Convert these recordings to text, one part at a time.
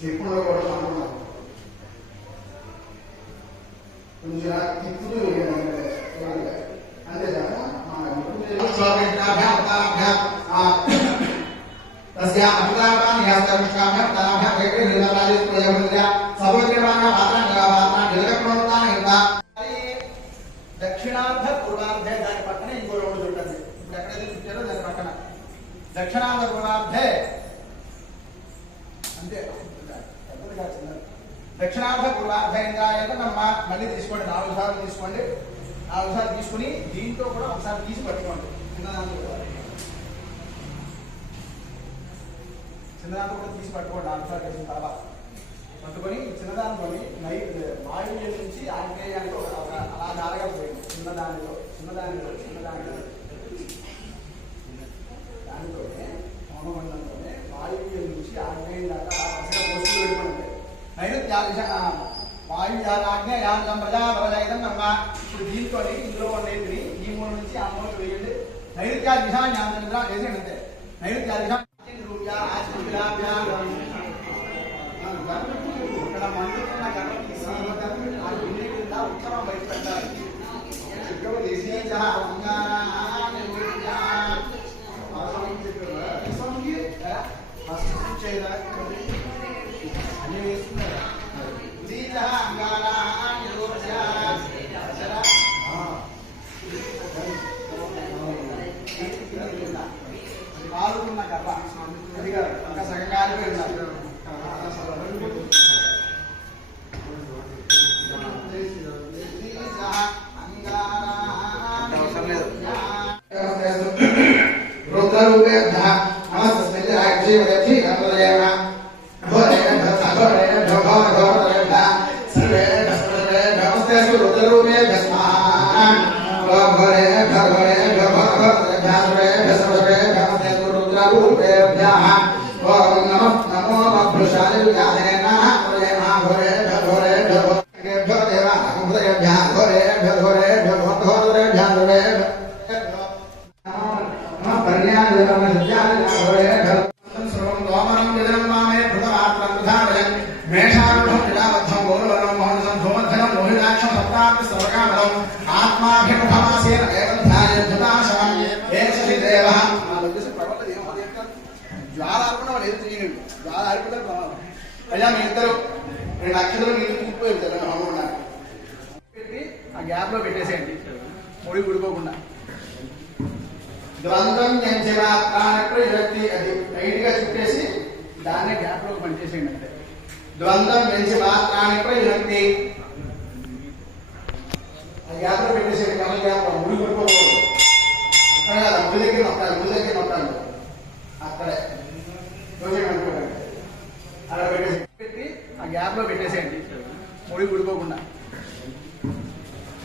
చెప్పుల్లో కూడా అనుకున్నాం కొంచెం తిప్పుతూ అంతేకాక దక్షిణార్థ పూర్వార్థే దాని పక్కన ఇంకో రోడ్డు చూడండి. ఇప్పుడు ఎక్కడైతే చుట్టారో దాని పక్కన దక్షిణార్థ పూర్వార్థే అంతే. దక్షిణార్థ పూర్వార్థంగా మళ్ళీ తీసుకోండి, 4 సార్లు తీసుకోండి. 4 సార్లు తీసుకుని దీంతో కూడా ఒకసారి తీసి పట్టుకోండి. చిన్నదాంతో కూడా తీసి పట్టుకోండి. 4 సార్లు వేసిన తర్వాత పట్టుకొని చిన్నదాంతో వాయువ్య నుంచి ఆగ్నేయానికి అలా నాలుగా పోయింది. చిన్నదానితోనే మౌనమండంతోనే వాయువ్యం నుంచి ఆగ్నేయం దాకా పోస్టులు వెళ్ళిపోయింది. వాయువ్యాగ్నేయాం ప్రజాబలైతం అమ్మ. ఇప్పుడు దీంతో ఇందులో ఉండేది ఈ మూల నుంచి ఆ మూలకు వేయండి. నైరుత్యా దిశాన్యాంధ్ర వేసేయండి అంతే. నైరుత్యా దిశా ఇక్కడ మండుతున్న గర్భం తీసి ఆ గిన్నె కింద ఉత్తరం బయట పెట్టాలి. అన్ని వేస్తున్నారు. పాల్గొన్న గర్భ ఇంకా సగం కాలిపోయింది. అయ్యా మీ ఇద్దరు 2 అక్షరాలు నీళ్ళు తిప్పిపోయి పెట్టి ఆ గ్యాప్ లో పెట్టేసేయండి, ముడి ఉడిపోకుండా. ద్వంద్వం విభక్తి అది టైట్ గా చుట్టేసి దాన్నే గ్యాప్ లో పనిచేసేయండి అంతే. ద్వంద్వం మాత్రానికి విభక్తి ఆ గ్యాప్ లో పెట్టేసేయండి. కమల్ గ్యాప్ లో ముడి ఉడిపోకూడదు. అక్కడ కదా ముడి దగ్గర నొక్కాలి అక్కడే అనుకోండి. అలా పెట్టి ఆ గ్యాప్ లో పెట్టేసేయండి, ముడి ఉడిపోకుండా.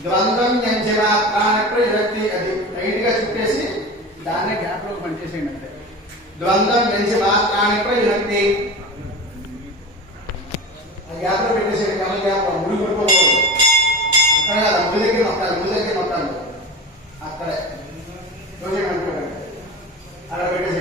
ద్వంద్వం విభక్తి అది టైట్ గా చుట్టేసి దాన్నే గ్యాప్ లో పనిచేసేయండి అంతే. ద్వంద్వం మాత్రానికి విభక్తి ఆ గ్యాప్ లో పెట్టేసేయండి. కమల్ గ్యాప్ లో ముడి ఉడిపోకూడదు. అక్కడ కదా ముడి దగ్గర నొక్కాలి అక్కడే అనుకోండి. అలా పెట్టేసి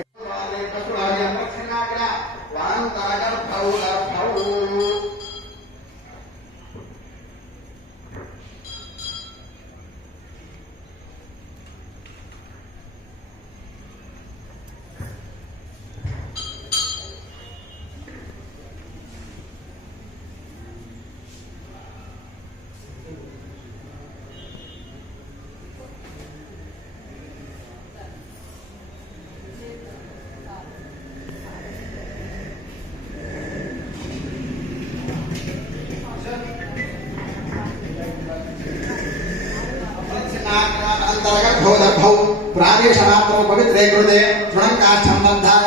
प्रादेशमात्रं पवित्रे कृते तृणंकाष्ठं बन्धाय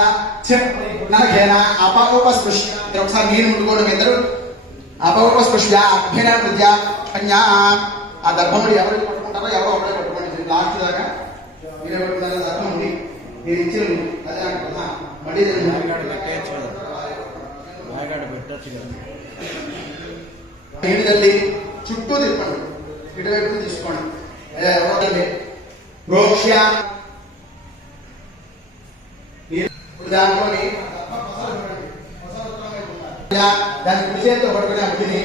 नरखेन अपौपस्पृश्य ఒకసారి నీరు ముట్టుకోవడం ఇద్దరు अपौपस्पृश्य అభ్యన విద్య కన్యా ఆ దర్భముడి ఎవరు పట్టుకుంటారో ఎవరో ఒకరే పట్టుకోండి. లాస్ట్ దాకా మీరే పట్టుకున్నారో దర్భం ఉంది నేను ఇచ్చిన అదే అంటున్నా. మళ్ళీ నీళ్ళు తల్లి చుట్టూ తిప్పండి, ఇటువైపు తీసుకోండి. ఎవరండి ప్రోక్ష్య దాంట్లో దాని కుడి చేతితో పట్టుకుని ఆ ముడిని